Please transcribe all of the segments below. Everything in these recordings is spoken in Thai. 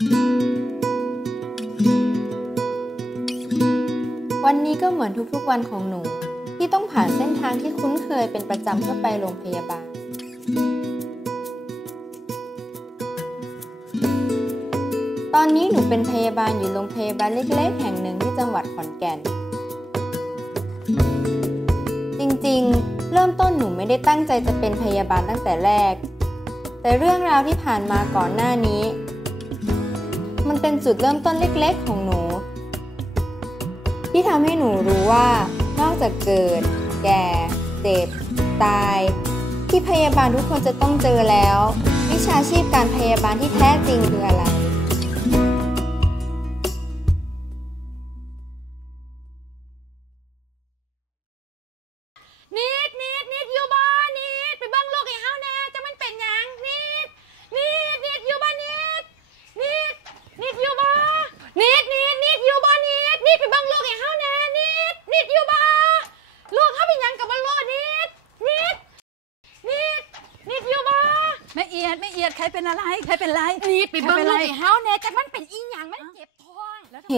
วันนี้ก็เหมือนทุกๆวันของหนู ที่ต้องผ่านเส้นทางที่คุ้นเคยเป็นประจำเพื่อไปโรงพยาบาล ตอนนี้หนูเป็นพยาบาลอยู่โรงพยาบาลเล็กๆ แห่งหนึ่งที่จังหวัดขอนแก่น จริงๆ เริ่มต้นหนูไม่ได้ตั้งใจจะเป็นพยาบาลตั้งแต่แรก แต่เรื่องราวที่ผ่านมาก่อนหน้านี้ มันเป็นจุดเริ่มต้นเล็กๆ ของหนู ที่ทำให้หนูรู้ว่า นอกจากเกิด แก่ เจ็บ ตาย ที่พยาบาลทุกคนจะต้องเจอแล้ว วิชาชีพการพยาบาลที่แท้จริงคืออะไร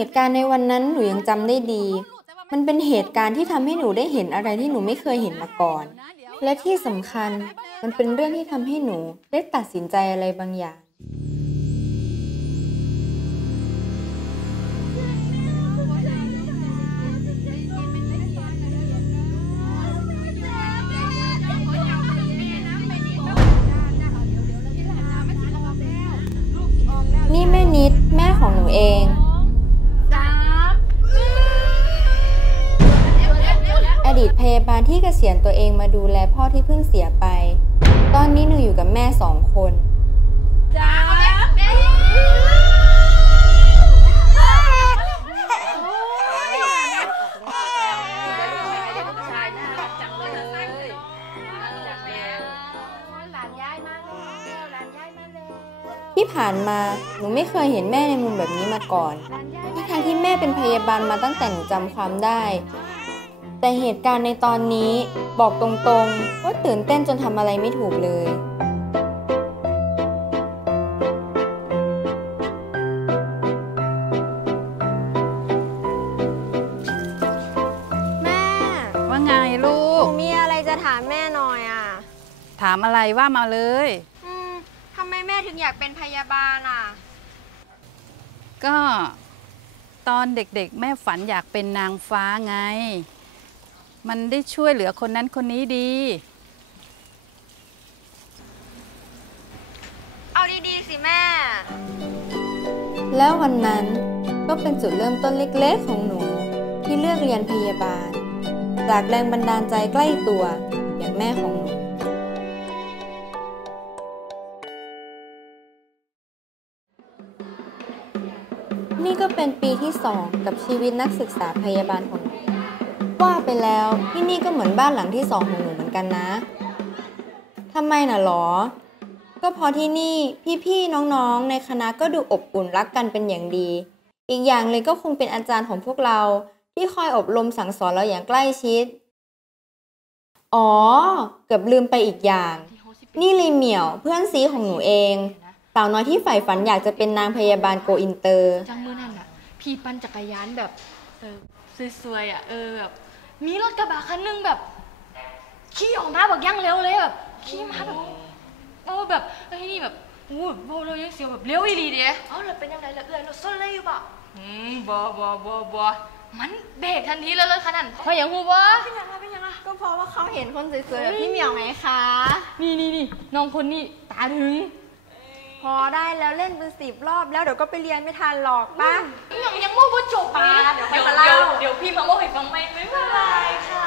ตุการณ์ในวันนั้นหนูยังจำได้ดี มันเป็นเหตุการณ์ที่ทำให้หนูได้เห็นอะไรที่หนูไม่เคยเห็นมาก่อน และที่สำคัญมันเป็นเรื่องที่ทำให้หนูได้ตัดสินใจอะไรบางอย่าง องมาดูแลพ่อที่เพิ่งเสียไป ตอนนี้หนูอยู่กับแม่สองคนสามหลานย้ายมาแล้วหลานย้ายมาแล้วที่ผ่านมาหนูไม่เคยเห็นแม่ในมุมแบบนี้มาก่อนทั้งที่แม่เป็นพยาบาลมาตั้งแต่หนูจำความได้ แต่เหตุการณ์ในตอนนี้บอกตรงๆ ว่าตื่นเต้นจนทำอะไรไม่ถูกเลยแม่ว่าไงลูหนูก มีอะไรจะถามแม่หน่อยอะถามอะไรว่ามาเลย อืมทำไมแม่ถึงอยากเป็นพยาบาลอะ ก็ ตอนเด็กๆ แม่ฝันอยากเป็นนางฟ้าไง มันได้ช่วยเหลือคนนั้นคนนี้ดี เอาดีๆสิแม่ แล้ววันนั้นก็เป็นจุดเริ่มต้นเล็กๆของหนู ที่เลือกเรียนพยาบาล จากแรงบันดาลใจใกล้ตัวอย่างแม่ของหนูนี่ก็เป็นปีที่สองกับชีวิตนักศึกษาพยาบาลของหนู ว่าไปแล้วที่นี่ก็เหมือนบ้านหลังที่สองของหนูเหมือนกันนะทำไมน่ะหรอ ก็พราะที่นี่พี่ๆน้องๆ ในคณะก็ดูอบอุ่นรักกันเป็นอย่างดี อีกอย่างเลยก็คงเป็นอาจารย์ของพวกเราที่คอยอบรมสั่งสอนเราอย่างใกล้ชิด อ๋อ เกือบลืมไปอีกอย่าง นี่เลยเหมียวเพื่อนซีของหนูเองสาวน้อยที่ใฝ่ฝันอยากจะเป็นนางพยาบาลโกอินเตอร์ จังมือนั่นอะพี่ปั่นจักรยานแบบ เออสวยๆอะเออแบบ มีรถกระบะคันหนึงแบบ ขี่ออกมาแบบยังเร็วเลยแบบขี่มาแบบโอ้แบบเฮ้ยนี่แบบโอ้โหเรายังเสียวแบบเร็วอีหลีเดียเอาเราเป็นยังไงล่ะเอื้อยเราส้นเลยอยู่บ่อืมบอบอบอบอมันเบรกทันทีเลยเลยขนาดเพราะอย่างหูวะเป็นยังไงเป็นยังไงก็เพราะว่าเขาเห็นคนสวยๆแบบพี่เหมียวไงคะ นี่นี่นี่น้องคนนี้ตาถึง พอได้แล้วเล่นเป็นสิบรอบแล้วเดี๋ยวก็ไปเรียนไม่ทันหรอกป้ายังยังมู่บ่จบปานี่เดี๋ยวค่อยมาเล่าเดี๋ยวพี่มาโมให้ฟังไหมไม่เป็นไรค่ะ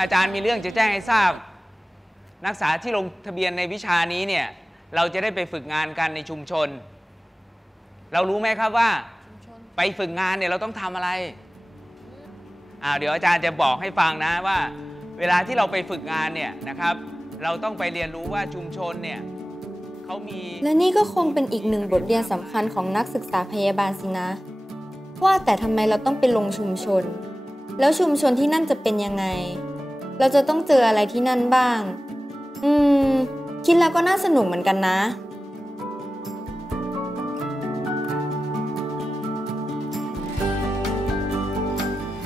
อาจารย์มีเรื่องจะแจ้งให้ทราบ นักศึกษาที่ลงทะเบียนในวิชานี้เนี่ย เราจะได้ไปฝึกงานกันในชุมชน เรารู้ไหมครับว่า ไปฝึกงานเนี่ยเราต้องทำอะไรอ่าเดี๋ยวอาจารย์จะบอกให้ฟังนะว่า เวลาที่เราไปฝึกงานเนี่ยนะครับ เราต้องไปเรียนรู้ว่าชุมชนเนี่ยเขามี และนี่ก็คงเป็นอีกหนึ่งบทเรียนสำคัญของนักศึกษาพยาบาลสินะ ว่าแต่ทำไมเราต้องไปลงชุมชน แล้วชุมชนที่นั่นจะเป็นยังไง เราจะต้องเจออะไรที่นั่นบ้าง อืม คิดแล้วก็น่าสนุกเหมือนกันนะ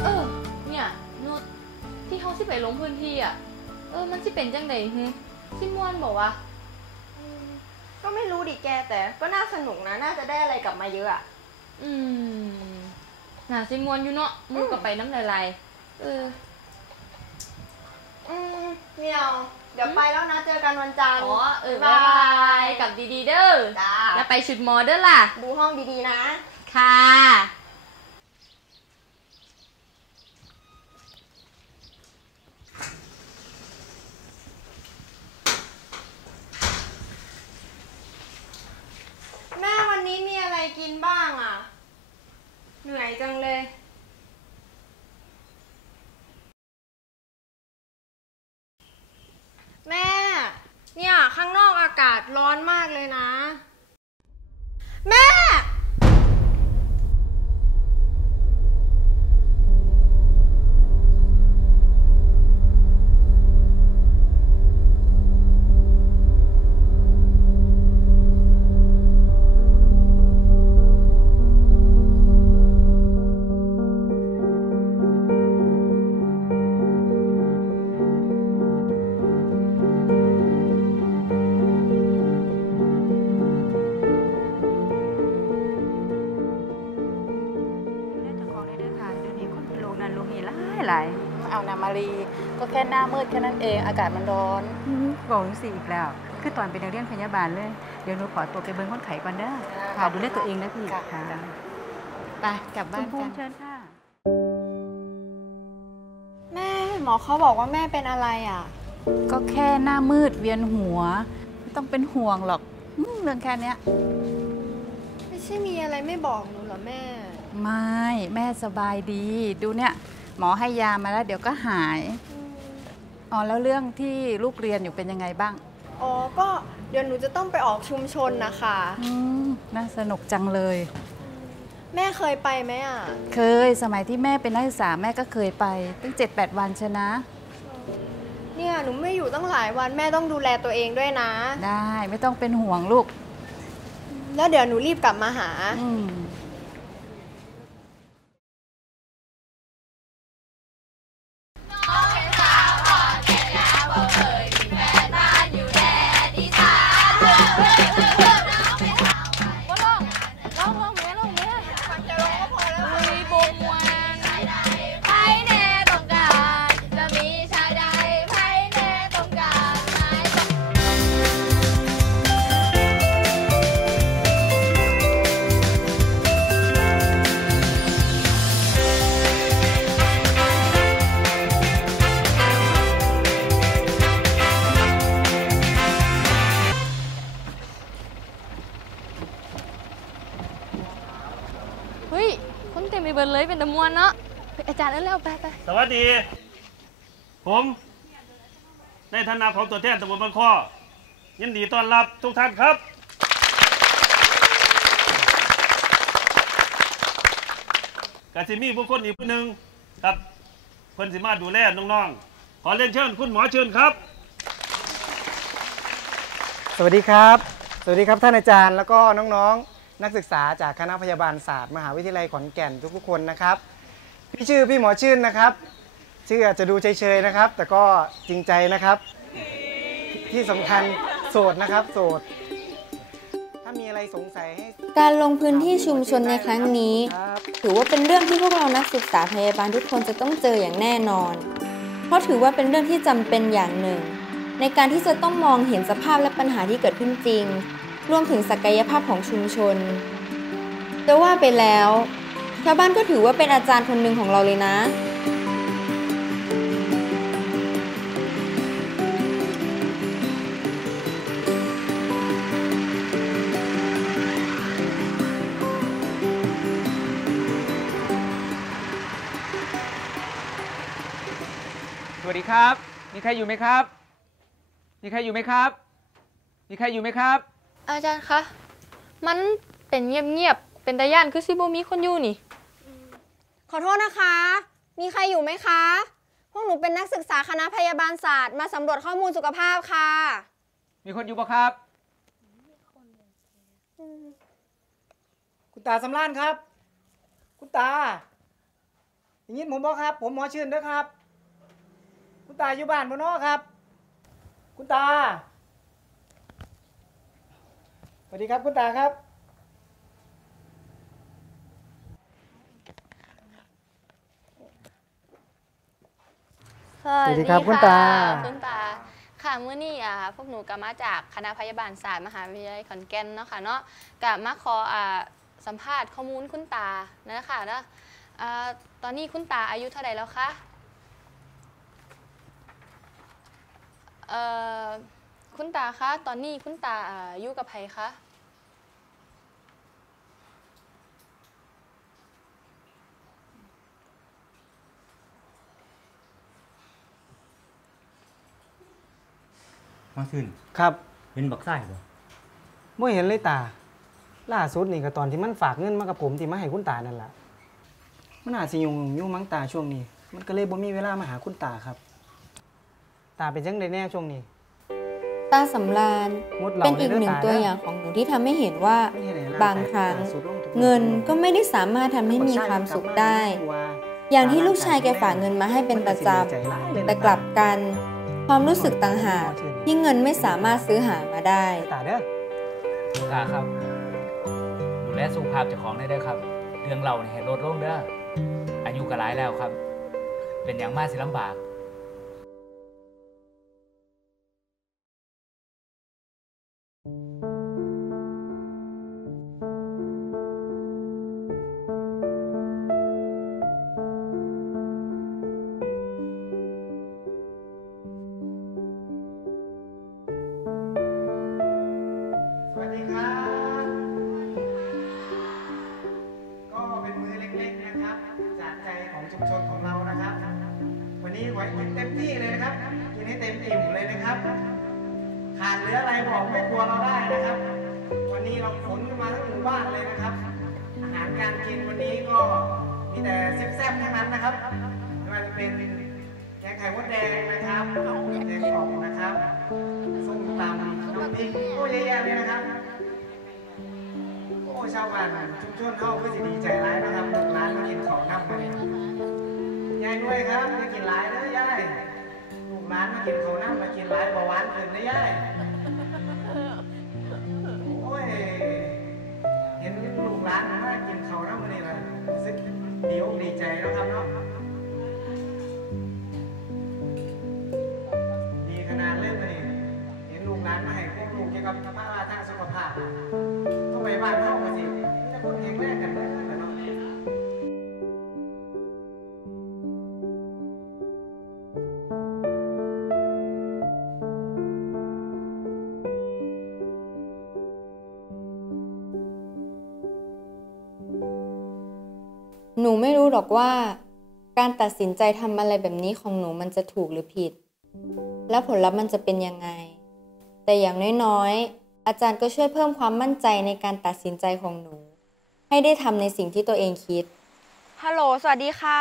เออเนี่ยที่เขาที่ไปลงพื้นที่อะ เออมันสิเป็นจังไดฮึสิม่วนบอกว่าก็ไม่รู้ดิแกแต่ก็น่าสนุกนะ น่าจะได้อะไรกลับมาเยอะอะอืมน่าสิม่วนอยู่เนาะหมูก็ไปน้ำลายๆเออ อืมเมียวเดี๋ยวไปแล้วนะเจอกันวันจันทร์อ๋อเออบ๊ายบายกลับดีๆเด้อจ้าแล้วไปชุดมอเด้อล่ะ ดูห้องดีๆนะ ค่ะ ดแค่นั้นเองอากาศมันร้อนบอกหนูสิอีกแล้ว คือตอนเป็นนักเรียนพยาบาลเลย เดี๋ยวหนูขอตัวไปเบิ้งคนไข้ก่อนเด้อค่ะดูแลตัวเองนะพี่ค่ะไปกลับบ้านกันเชิญค่ะแม่หมอเขาบอกว่าแม่เป็นอะไรอะ ก็แค่หน้ามืดเวียนหัว ไม่ต้องเป็นห่วงหรอกอืมเรื่องแค่เนี้ยไม่ใช่มีอะไรไม่บอกหนูเหรอแม่ ไม่ แม่สบายดี ดูเนี่ย หมอให้ยามาแล้วเดี๋ยวก็หาย อ๋อแล้วเรื่องที่ลูกเรียนอยู่เป็นยังไงบ้าง อ๋อ ก็เดี๋ยวหนูจะต้องไปออกชุมชนนะคะ อืมน่าสนุกจังเลย แม่เคยไปไหมอะ เคยสมัยที่แม่เป็นนักศึกษาแม่ก็เคยไป ตั้ง 7-8 วันชนะ เนี่ยหนูไม่อยู่ตั้งหลายวันแม่ต้องดูแลตัวเองด้วยนะ ได้ไม่ต้องเป็นห่วงลูก แล้วเดี๋ยวหนูรีบกลับมาหา อืม ยอาจารย์เร็วๆไปไปสวัสดี ผมในฐานะของตัวแทนตำบลบางข้อ ยินดีต้อนรับทุกท่านครับกสิมีผู้คนอีกผู้หนึ่งครับเพิ่นสิมาดูแลน้องๆ ขอเรียนเชิญคุณหมอเชิญครับ สวัสดีครับ สวัสดีครับท่านอาจารย์แล้วก็น้องๆ นักศึกษาจากคณะพยาบาลศาสตร์ มหาวิทยาลัยขอนแก่นทุกๆคนนะครับ พี่ชื่อพี่หมอชื่นนะครับ ชื่ออาจจะดูเฉยๆนะครับ แต่ก็จริงใจนะครับ ที่สำคัญโสดนะครับโสดถ้ามีอะไรสงสัยให้ การลงพื้นที่ชุมชนในครั้งนี้ ถือว่าเป็นเรื่องที่พวกเรานักศึกษาพยาบาลทุกคนจะต้องเจออย่างแน่นอน เพราะถือว่าเป็นเรื่องที่จำเป็นอย่างหนึ่ง ในการที่จะต้องมองเห็นสภาพและปัญหาที่เกิดขึ้นจริง รวมถึงศักยภาพของชุมชนจะว่าไปแล้ว ชาวบ้านก็ถือว่าเป็นอาจารย์คนหนึ่งของเราเลยนะสวัสดีครับ มีใครอยู่ไหมครับ มีใครอยู่ไหมครับ มีใครอยู่ไหมครับ อาจารย์คะ มันเป็นเงียบๆ เป็นตาย่านคือซิโบมีคนอยู่นี่ข อโทษนะคะ มีใครอยู่ไหมคะ พวกหนูเป็นนักศึกษาคณะพยาบาลศาสตร์มาสำรวจข้อมูลสุขภาพค่ะ มีคนอยู่ปะครับ คุณตาสำรานครับ คุณตา อย่างนี้ผมบอกครับ ผมหมอชื่นด้วยครับ คุณตาอยู่บ้านบ่เนาะครับ คุณตาสวัสดีครับคุณตาครับ สวัสวัสดีครับคุณตา คุณตา ค่ะเมื่อนี้อะพวกหนูก็มาจากคณะพยาบาลศาสตร์มหาวิทยาลัยขอนแก่นเนาะค่ะเนาะกับมาขออ่าสัมภาษณ์ข้อมูลคุณตานะคะแล้วอ่าตอนนี้คุณตาอายุเท่าไหร่แล้วคะเอ่อคุณตาคะ ตอนนี้คุณตาอ่าอยู่กับใครคะ มาขึ้นครับเป็นบักไส้บ่ไม่เห็นเลยตา ล่าสุดนี่ก็ตอนที่มันฝากเงินมากับผมที่มาให้คุณตานั่นแหละมันอาจสิยุงยุ่งมั้งตาช่วงนี้ มันก็เลยบ่มีเวลามาหาคุณตาครับ ตาเป็นจังไดแน่ช่วงนี้ ตาสำราญงดเหล้าเป็นอีกหนึ่งเด้อตาตัวเด้ออย่างของหนูที่ทำให้เห็นว่าไม่เห็นไหนล่ะบางครั้งตาสุดลทุกเงินก็ไม่ได้สามารถทำให้มีความสุขได้ อย่างที่ลูกชายแกฝากเงินมาให้เป็นประจำแต่กลับกัน ความรู้สึกต่างหากที่เงินไม่สามารถซื้อหามาได้ตาเด้อตาครับ ดูแลสุขภาพเจ้าของได้เด้อครับ เรื่องเราเนี่ยให้ลดลงเด้ออายุก็หลายแล้วครับ เป็นอย่างมากสิลำบาก เป็นแกงไข่มดแดงนะครับแกงกรอบนะครับส้มตำน้ำพริกโอ้ยแยะเลยนะครับ โอ้ชาวบ้านชุมชนเขาก็จะดีใจร้ายนะครับลูกร้านมากินของน้ำมาเนี่ยายด้วยครับมากินหลายนะยายลูกร้านมากินของน้ำมากินหลายเบาหวานขึ้นนะยายโอ้ยเห็นลูกร้านมากินของน้ำมาเนี่ยนะรู้สึกดีอกดีใจแล้วครับเนาะางสุขภาพต้องไปบ้านเขาสิมีแต่คนแข็งแรงกันเลยแต่เนาะหนูไม่รู้หรอกว่า การตัดสินใจทำอะไรแบบนี้ของหนูมันจะถูกหรือผิด และผลลัพธ์มันจะเป็นยังไง แต่อย่างน้อยๆ อาจารย์ก็ช่วยเพิ่มความมั่นใจในการตัดสินใจของหนู ให้ได้ทำในสิ่งที่ตัวเองคิด ฮัลโหล สวัสดีค่ะ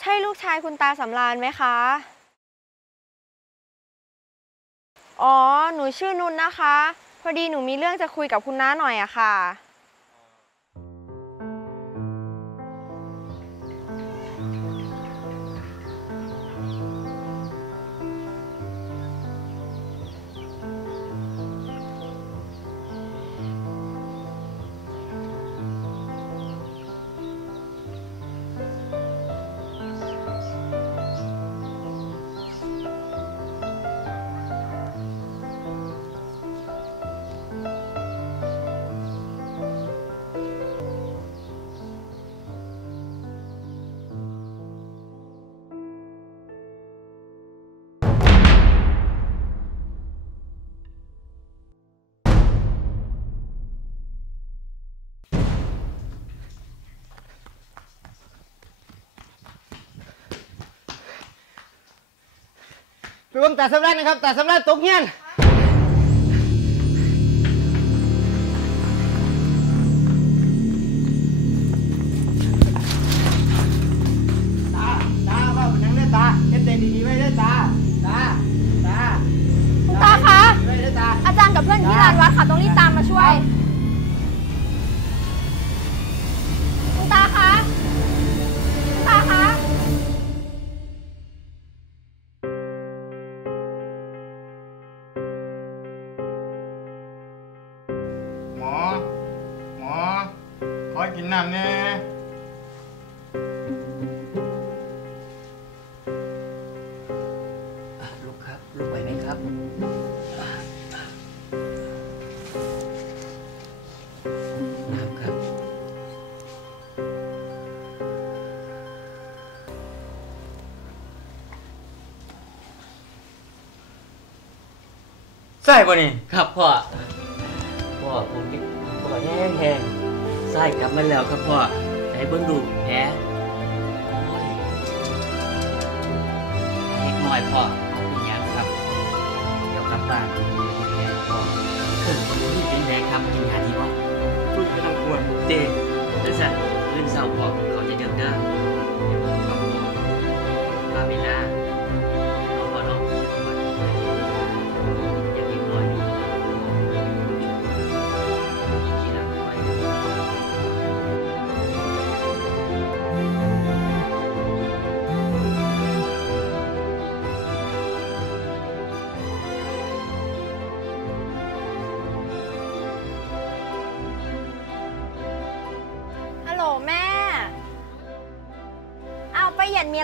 ใช่ลูกชายคุณตาสำรานไหมคะ อ๋อ หนูชื่อนุนนะคะ พอดีหนูมีเรื่องจะคุยกับคุณน้าหน่อยอะค่ะ ไปเบิ่งตาสำรันนะครับตาสำรันตกเงี้ยน ใส่ป่ะนี่ครับพ่อ พ่อผมนี่พ่อแห้งแห้งไส้กลับมาแล้วครับพ่อไหนเบิ้งดูแผลโอ้ยเล็กน้อยพ่อ เดี๋ยวกลับบ้านดูแผลพ่อเออนี่เป็นไงครับกินยาดีบ่พูดไม่ต้องกลัวเจนั่นสัตว์เรื่องเศร้าพ่อเขาจะเดินเด้อเดี๋ย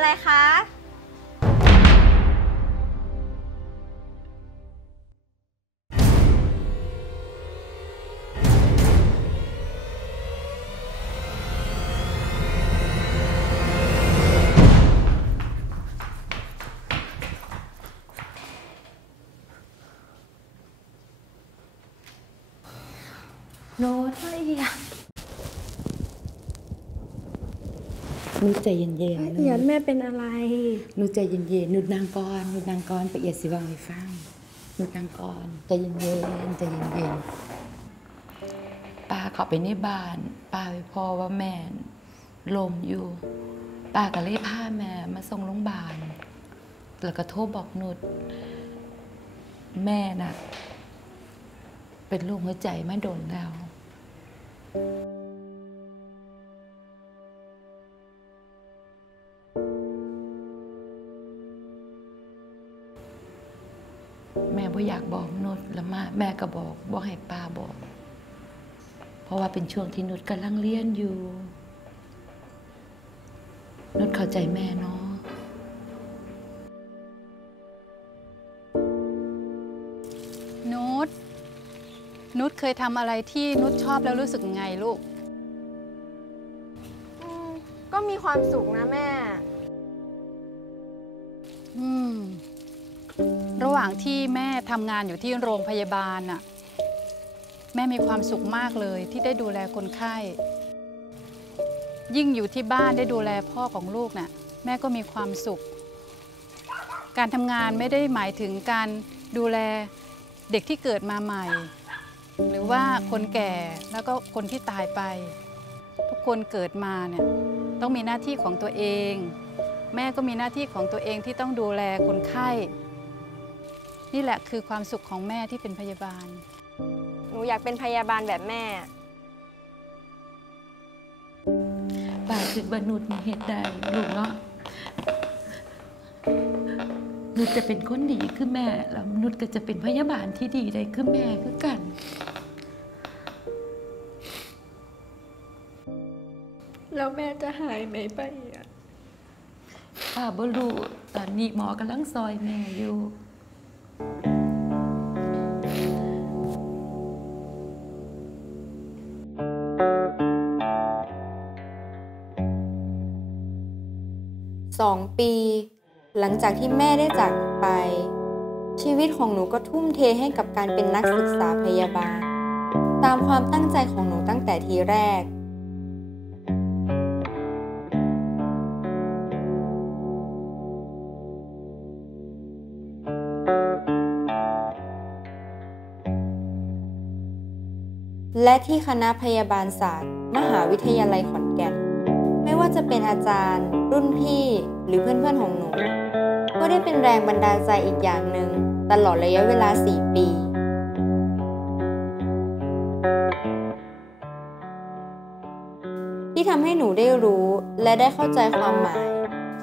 อะไรคะ โน้ตละเอียด หนูใจเย็นๆเอียดแม่เป็นอะไร หนูใจเย็นๆหนูนางกรหนูนางกรไปเอียดสิวังให้ฟังหนูนางกรใจเย็นๆใจเย็นๆป้าเข้าไปในบ้านป้าไปพอว่าแม่ลมอยู่ป้าก็เลยพาแม่มาส่งโรงพยาบาลแล้วก็โทรบอกนุชแม่น่ะ เป็นโรคหัวใจมาโดนแล้ว แม่บ่อยากบอกนุชแล้วมาแม่ก็บอกบ่ให้ป้าบอก เพราะว่าเป็นช่วงที่นุชกำลังเรียนอยู่นุชเข้าใจแม่เนาะนุชนุชเคยทำอะไรที่นุชชอบแล้วรู้สึกไงลูก ก็มีความสุขนะแม่ อืม ระหว่างที่แม่ทำงานอยู่ที่โรงพยาบาลน่ะแม่มีความสุขมากเลยที่ได้ดูแลคนไข้ ยิ่งอยู่ที่บ้านได้ดูแลพ่อของลูกน่ะแม่ก็มีความสุข การทำงานไม่ได้หมายถึงการดูแลเด็กที่เกิดมาใหม่ หรือว่าคนแก่แล้วก็คนที่ตายไป ทุกคนเกิดมาเนี่ยต้องมีหน้าที่ของตัวเอง แม่ก็มีหน้าที่ของตัวเองที่ต้องดูแลคนไข้ นี่แหละคือความสุขของแม่ที่เป็นพยาบาล หนูอยากเป็นพยาบาลแบบแม่ป้าคิดว่านุชมีเหตุใดลูกเนาะนุชจะเป็นคนดีคือแม่ แล้วนุชก็จะเป็นพยาบาลที่ดีได้คือแม่คือกัน แล้วแม่จะหายไหมไปอะป้าบ่รู้ตอนนี้หมอกำลังซอยแม่อยู่ สองปี หลังจากที่แม่ได้จากไป ชีวิตของหนูก็ทุ่มเทให้กับการเป็นนักศึกษาพยาบาล ตามความตั้งใจของหนูตั้งแต่ทีแรก และที่คณะพยาบาลศาสตร์ มหาวิทยาลัยขอนแก่น ไม่ว่าจะเป็นอาจารย์ รุ่นพี่หรือเพื่อนๆของหนู ก็ได้เป็นแรงบันดาลใจอีกอย่างหนึ่งตลอดระยะเวลา 4 ปีที่ทำให้หนูได้รู้และได้เข้าใจความหมาย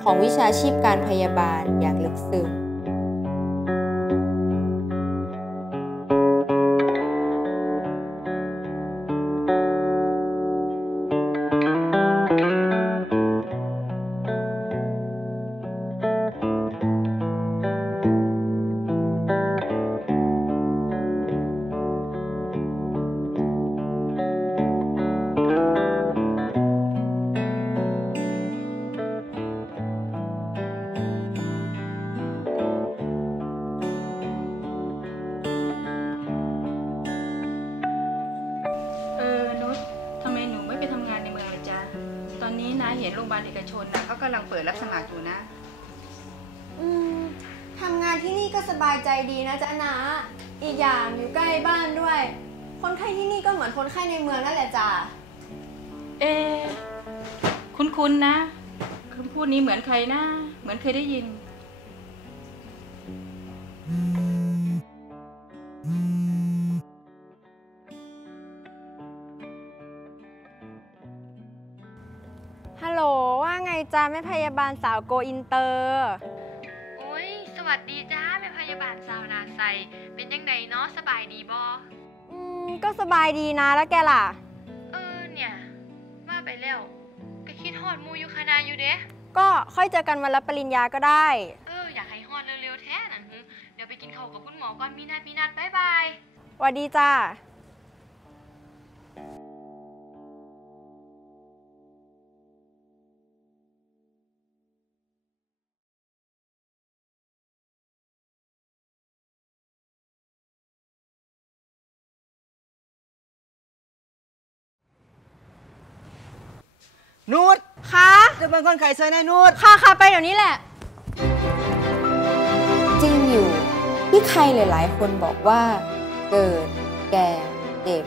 ของวิชาชีพการพยาบาลอย่างลึกซึ้ง เขากำลังเปิดรับสมัครอยู่นะอืมทำงานที่นี่ก็สบายใจดีนะจ๊ะนะ อีกอย่างอยู่ใกล้บ้านด้วย คนไข้ที่นี่ก็เหมือนคนไข้ในเมืองนั่นแหละจ้ะเอ๊ะคุ้นๆนะคำพูดนี้เหมือนใครนะ เหมือนเคยได้ยินฮั จ้าแม่พยาบาลสาวโกอินเตอร์ โอ้ย สวัสดีจ้าแม่พยาบาลสาวนาใสเป็นยังไงเนาะสบายดีบออืมก็สบายดีนะแล้วแกล่ะ เออเนี่ย ว่าไปแล้ว ก็คิดฮอดหมูอยู่คณะอยู่เด้ก็ค่อยเจอกันวันรับปริญญาก็ได้ เอออยากให้ฮอดเร็วๆแท้นั่นหึเดี๋ยวไปกินข้าวกับคุณหมอก่อนมีนัดมีนัดบ๊ายบาย หวัสดีจ้า นูดคะจะเป็นคนไข้เซอร์ในนูดค่ะค่ะไปเดี๋ยวนี้แหละ จริงอยู่ที่ใครหลาย ๆ คนบอกว่า เกิด แก่เจ็บ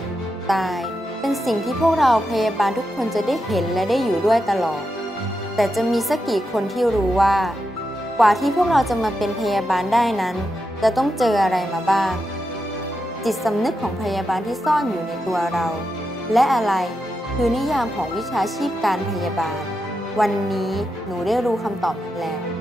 ตาย เป็นสิ่งที่พวกเราพยาบาลทุกคนจะได้เห็นและได้อยู่ด้วยตลอด แต่จะมีสักกี่คนที่รู้ว่า กว่าที่พวกเราจะมาเป็นพยาบาลได้นั้น จะต้องเจออะไรมาบ้าง จิตสำนึกของพยาบาลที่ซ่อนอยู่ในตัวเรา และอะไร คือนิยามของวิชาชีพการพยาบาล วันนี้หนูได้รู้คำตอบแล้ว